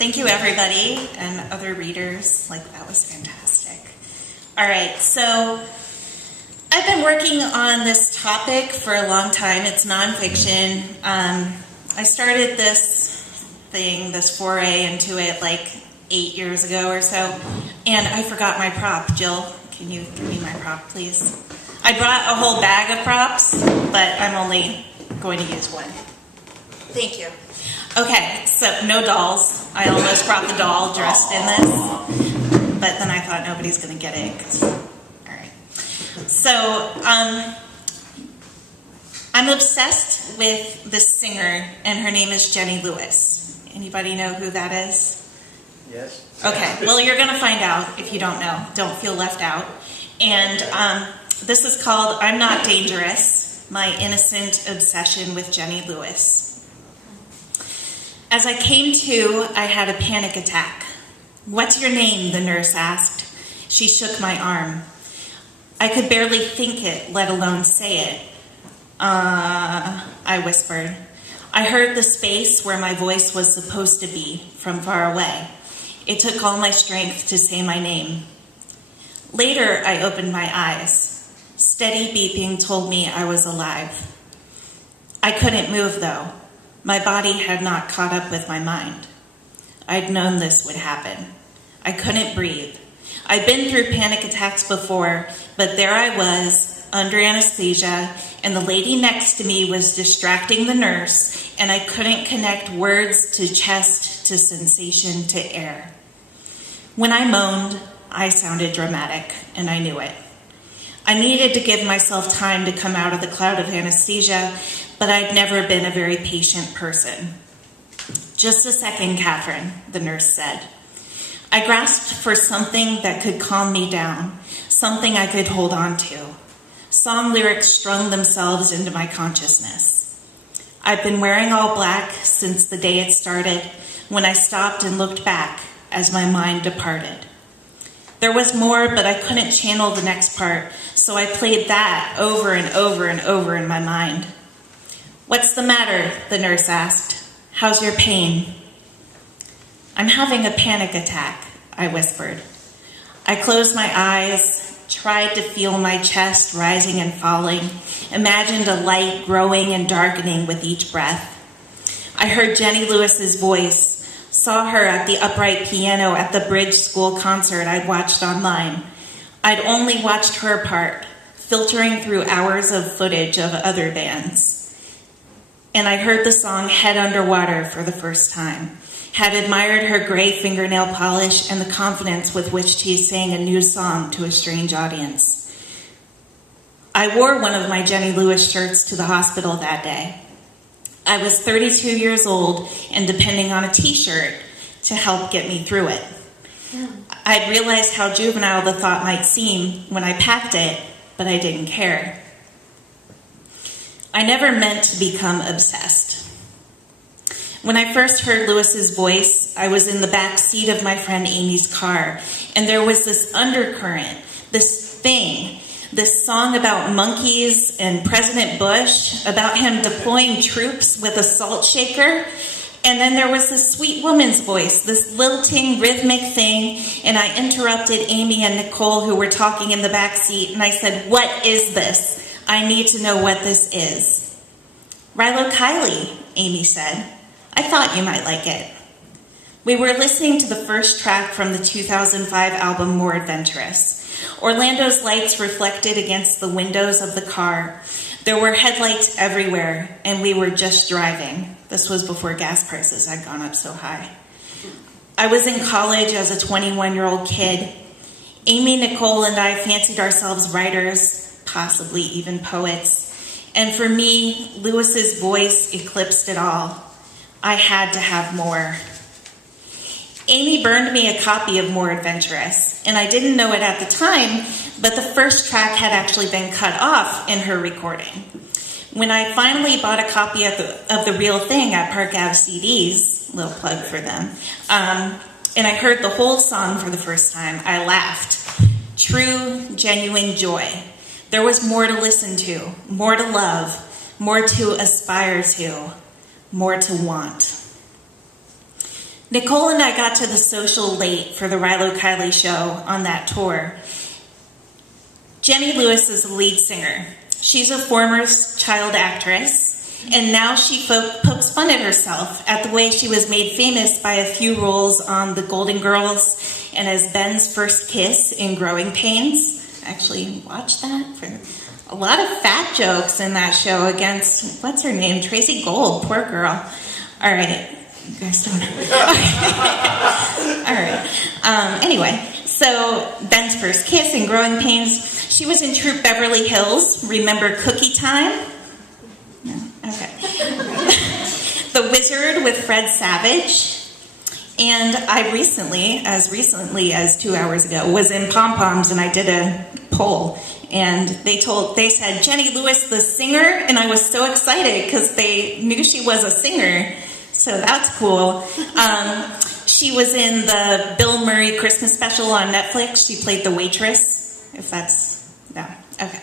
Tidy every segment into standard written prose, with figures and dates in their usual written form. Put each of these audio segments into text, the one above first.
Thank you, everybody, and other readers. That was fantastic. All right, so I've been working on this topic for a long time. It's nonfiction. I started this foray into it 8 years ago or so, and I forgot my prop. Jill, can you give me my prop, please? I brought a whole bag of props, but I'm only going to use one. Thank you. Okay, so no dolls. I almost brought the doll dressed in this, but then I thought nobody's going to get it. All right. So I'm obsessed with this singer, and her name is Jenny Lewis. Anybody know who that is? Yes. Okay, well, you're going to find out if you don't know. Don't feel left out. And this is called I'm Not Dangerous, My Innocent Obsession with Jenny Lewis. As I came to, I had a panic attack. "What's your name?" the nurse asked. She shook my arm. I could barely think it, let alone say it. I whispered. I heard the space where my voice was supposed to be from far away. It took all my strength to say my name. Later, I opened my eyes. Steady beeping told me I was alive. I couldn't move, though. My body had not caught up with my mind. I'd known this would happen. I couldn't breathe. I'd been through panic attacks before, but there I was, under anesthesia, and the lady next to me was distracting the nurse, and I couldn't connect words to chest to sensation to air. When I moaned, I sounded dramatic, and I knew it. I needed to give myself time to come out of the cloud of anesthesia, but I'd never been a very patient person. "Just a second, Catherine," the nurse said. I grasped for something that could calm me down, something I could hold on to. Song lyrics strung themselves into my consciousness. I'd been wearing all black since the day it started, when I stopped and looked back as my mind departed. There was more, but I couldn't channel the next part, so I played that over and over and over in my mind. "What's the matter?" the nurse asked. "How's your pain?" "I'm having a panic attack," I whispered. I closed my eyes, tried to feel my chest rising and falling, imagined a light growing and darkening with each breath. I heard Jenny Lewis's voice, saw her at the upright piano at the Bridge School concert I'd watched online. I'd only watched her part, filtering through hours of footage of other bands. And I heard the song Head Underwater for the first time, had admired her gray fingernail polish and the confidence with which she sang a new song to a strange audience. I wore one of my Jenny Lewis shirts to the hospital that day. I was 32 years old and depending on a t-shirt to help get me through it. I'd realized how juvenile the thought might seem when I packed it, but I didn't care. I never meant to become obsessed. When I first heard Lewis's voice, I was in the back seat of my friend Amy's car, and there was this undercurrent, this song about monkeys and President Bush, about him deploying troops with a salt shaker, and then there was this sweet woman's voice, this lilting rhythmic thing, and I interrupted Amy and Nicole, who were talking in the back seat, and I said, "What is this? I need to know what this is." "Rilo Kiley," Amy said. "I thought you might like it." We were listening to the first track from the 2005 album More Adventurous. Orlando's lights reflected against the windows of the car. There were headlights everywhere, and we were just driving. This was before gas prices had gone up so high. I was in college as a 21-year-old kid. Amy, Nicole, and I fancied ourselves writers, possibly even poets. And for me, Lewis's voice eclipsed it all. I had to have more. Amy burned me a copy of More Adventurous, and I didn't know it at the time, but the first track had actually been cut off in her recording. When I finally bought a copy of the real thing at Park Ave CDs, little plug for them, and I heard the whole song for the first time, I laughed. True, genuine joy. There was more to listen to, more to love, more to aspire to, more to want. Nicole and I got to the social late for the Rilo Kiley show on that tour. Jenny Lewis is the lead singer. She's a former child actress, and now she pokes fun at herself at the way she was made famous by a few roles on The Golden Girls and as Ben's first kiss in Growing Pains. Actually, watch that. For a lot of fat jokes in that show against, what's her name? Tracy Gold, poor girl. All right. You guys don't know. All right. Anyway, so Ben's first kiss in Growing Pains. She was in Troop Beverly Hills. Remember Cookie Time? No? Okay. The Wizard with Fred Savage. And I recently as 2 hours ago, was in Pom Poms and I did a poll. And they said, Jenny Lewis, the singer? And I was so excited because they knew she was a singer. So that's cool. She was in the Bill Murray Christmas special on Netflix. She played the waitress, if that's, no, okay.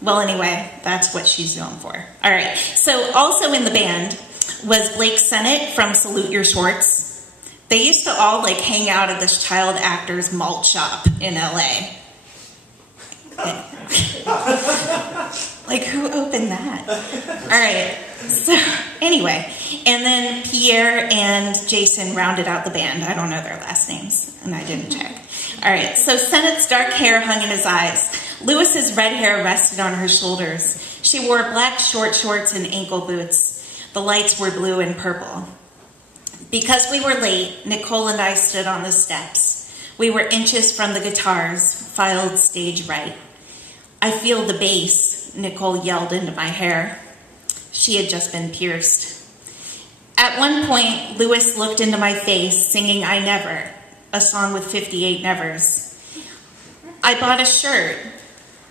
Well, anyway, that's what she's known for. All right, so also in the band was Blake Sennett from Salute Your Shorts. They used to all like hang out at this child actors malt shop in LA. Like, who opened that? All right, so anyway, and then Pierre and Jason rounded out the band. I don't know their last names, and I didn't check. All right, so Sennett's dark hair hung in his eyes. Lewis's red hair rested on her shoulders. She wore black short shorts and ankle boots. The lights were blue and purple. Because we were late, Nicole and I stood on the steps. We were inches from the guitars, filed stage right. I feel the bass, Nicole yelled into my hair. She had just been pierced. At one point, Lewis looked into my face, singing I Never, a song with 58 nevers. I bought a shirt,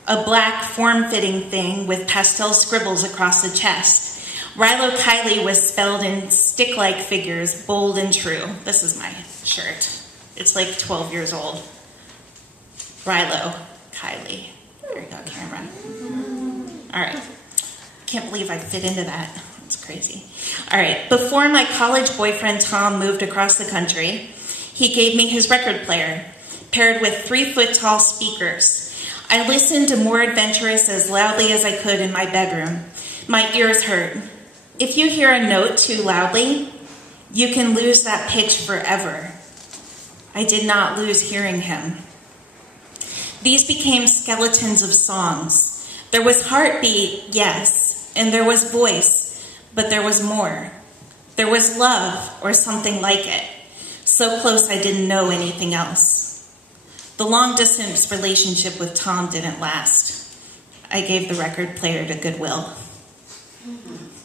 a black form-fitting thing with pastel scribbles across the chest. Rilo Kiley was spelled in stick-like figures, bold and true. This is my shirt. It's like 12 years old. Rilo Kiley. There you go, camera. All right. Can't believe I fit into that. It's crazy. All right. Before my college boyfriend Tom moved across the country, he gave me his record player, paired with 3-foot-tall speakers. I listened to More Adventurous as loudly as I could in my bedroom. My ears hurt. If you hear a note too loudly, you can lose that pitch forever. I did not lose hearing him. These became skeletons of songs. There was heartbeat, yes, and there was voice, but there was more. There was love, or something like it. So close I didn't know anything else. The long-distance relationship with Tom didn't last. I gave the record player to Goodwill.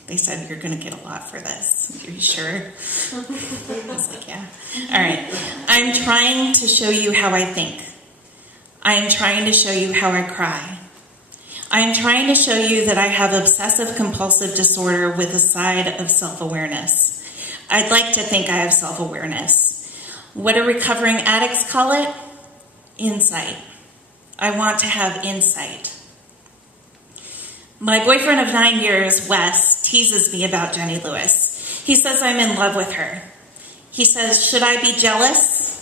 They said, you're going to get a lot for this. Are you sure? I was like, yeah. All right. I'm trying to show you how I think. I am trying to show you how I cry. I am trying to show you that I have obsessive-compulsive disorder with a side of self-awareness. I'd like to think I have self-awareness. What do recovering addicts call it? Insight. I want to have insight. My boyfriend of 9 years, Wes, teases me about Jenny Lewis. He says I'm in love with her. He says, should I be jealous?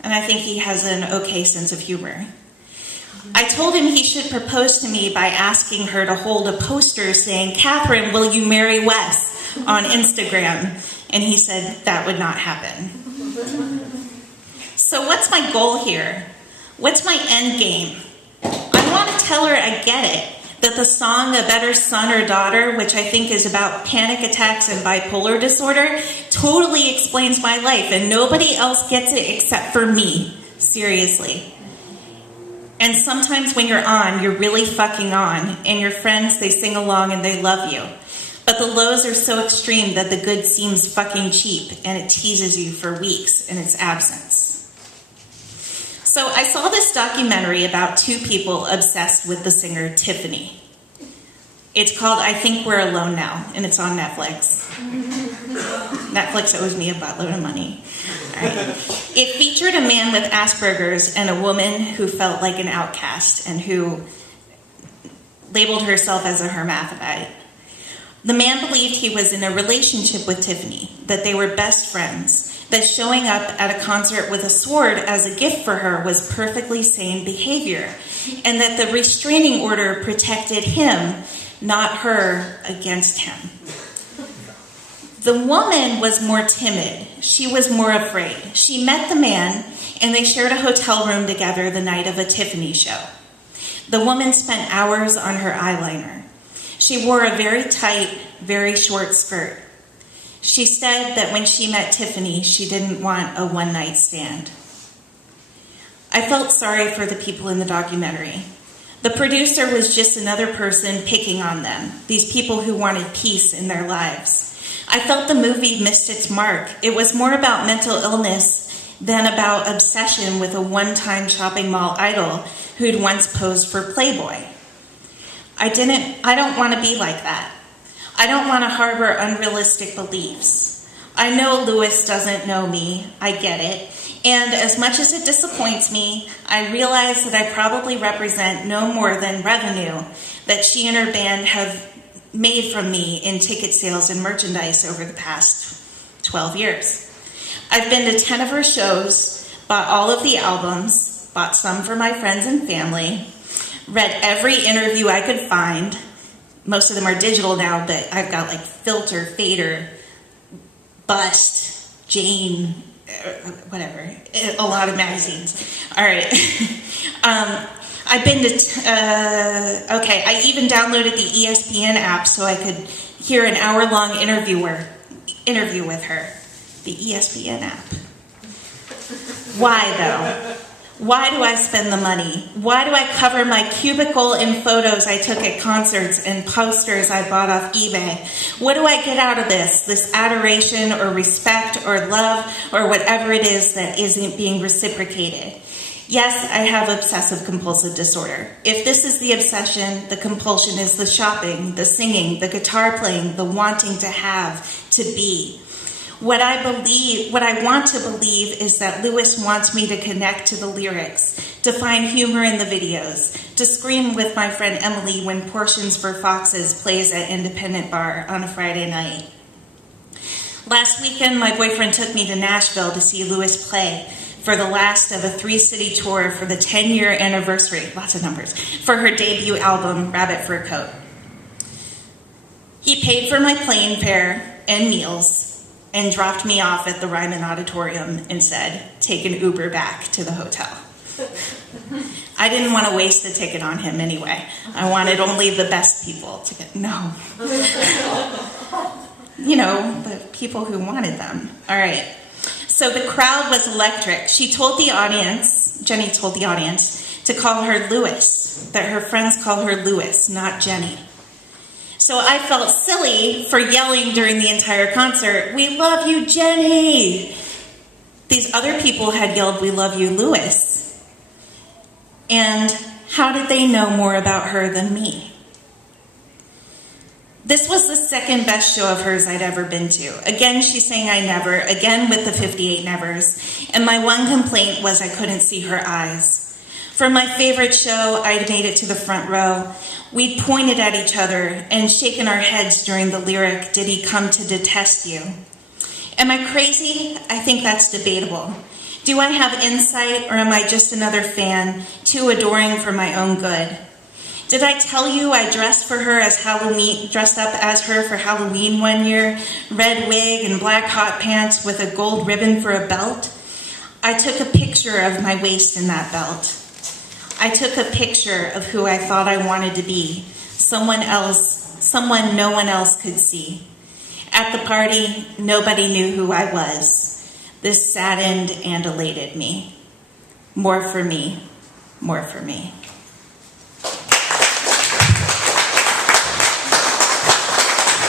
And I think he has an okay sense of humor. I told him he should propose to me by asking her to hold a poster saying, Catherine, will you marry Wes, on Instagram? And he said that would not happen. So what's my goal here? What's my end game? I want to tell her I get it. That the song A Better Son or Daughter, which I think is about panic attacks and bipolar disorder, totally explains my life, and nobody else gets it except for me. Seriously. And sometimes when you're on, you're really fucking on, and your friends, they sing along and they love you. But the lows are so extreme that the good seems fucking cheap, and it teases you for weeks in its absence. So I saw this documentary about two people obsessed with the singer Tiffany. It's called I Think We're Alone Now, and it's on Netflix. Netflix owes me a buttload of money. All right. It featured a man with Asperger's and a woman who felt like an outcast and who labeled herself as a hermaphrodite. The man believed he was in a relationship with Tiffany, that they were best friends, that showing up at a concert with a sword as a gift for her was perfectly sane behavior, and that the restraining order protected him, not her, against him. The woman was more timid. She was more afraid. She met the man, and they shared a hotel room together the night of a Tiffany show. The woman spent hours on her eyeliner. She wore a very tight, very short skirt. She said that when she met Tiffany, she didn't want a one-night stand. I felt sorry for the people in the documentary. The producer was just another person picking on them, these people who wanted peace in their lives. I felt the movie missed its mark. It was more about mental illness than about obsession with a one-time shopping mall idol who'd once posed for Playboy. I don't want to be like that. I don't want to harbor unrealistic beliefs. I know Lewis doesn't know me. I get it. And as much as it disappoints me, I realize that I probably represent no more than revenue that she and her band have made from me in ticket sales and merchandise over the past 12 years. I've been to 10 of her shows, bought all of the albums, bought some for my friends and family, read every interview I could find. Most of them are digital now, but I've got like Filter, Fader, Bust, Jane, whatever, a lot of magazines. All right. I've been to, I even downloaded the ESPN app so I could hear an hour-long interview with her. The ESPN app. Why, though? Why do I spend the money? Why do I cover my cubicle in photos I took at concerts and posters I bought off eBay? What do I get out of this adoration or respect or love or whatever it is that isn't being reciprocated? Yes, I have obsessive compulsive disorder. If this is the obsession, the compulsion is the shopping, the singing, the guitar playing, the wanting to have, to be. What I want to believe is that Lewis wants me to connect to the lyrics, to find humor in the videos, to scream with my friend Emily when Portions for Foxes plays at Independent Bar on a Friday night. Last weekend, my boyfriend took me to Nashville to see Lewis play for the last of a 3-city tour for the 10-year anniversary, lots of numbers, for her debut album, Rabbit Fur Coat. He paid for my plane fare and meals and dropped me off at the Ryman Auditorium and said, take an Uber back to the hotel. I didn't want to waste the ticket on him anyway. I wanted only the best people to get, no. You know, the people who wanted them. All right. So the crowd was electric. Jenny told the audience to call her Lewis, that her friends call her Lewis, not Jenny. So I felt silly for yelling during the entire concert, "We love you, Jenny!" These other people had yelled, "We love you, Lewis." And how did they know more about her than me? This was the second best show of hers I'd ever been to. Again, she sang I Never, again with the 58 Nevers, and my one complaint was I couldn't see her eyes. For my favorite show, I'd made it to the front row. We'd pointed at each other and shaken our heads during the lyric, "Did he come to detest you?" Am I crazy? I think that's debatable. Do I have insight, or am I just another fan, too adoring for my own good? Did I tell you I dressed up as her for Halloween one year? Red wig and black hot pants with a gold ribbon for a belt? I took a picture of my waist in that belt. I took a picture of who I thought I wanted to be, someone no one else could see. At the party, nobody knew who I was. This saddened and elated me. More for me, more for me.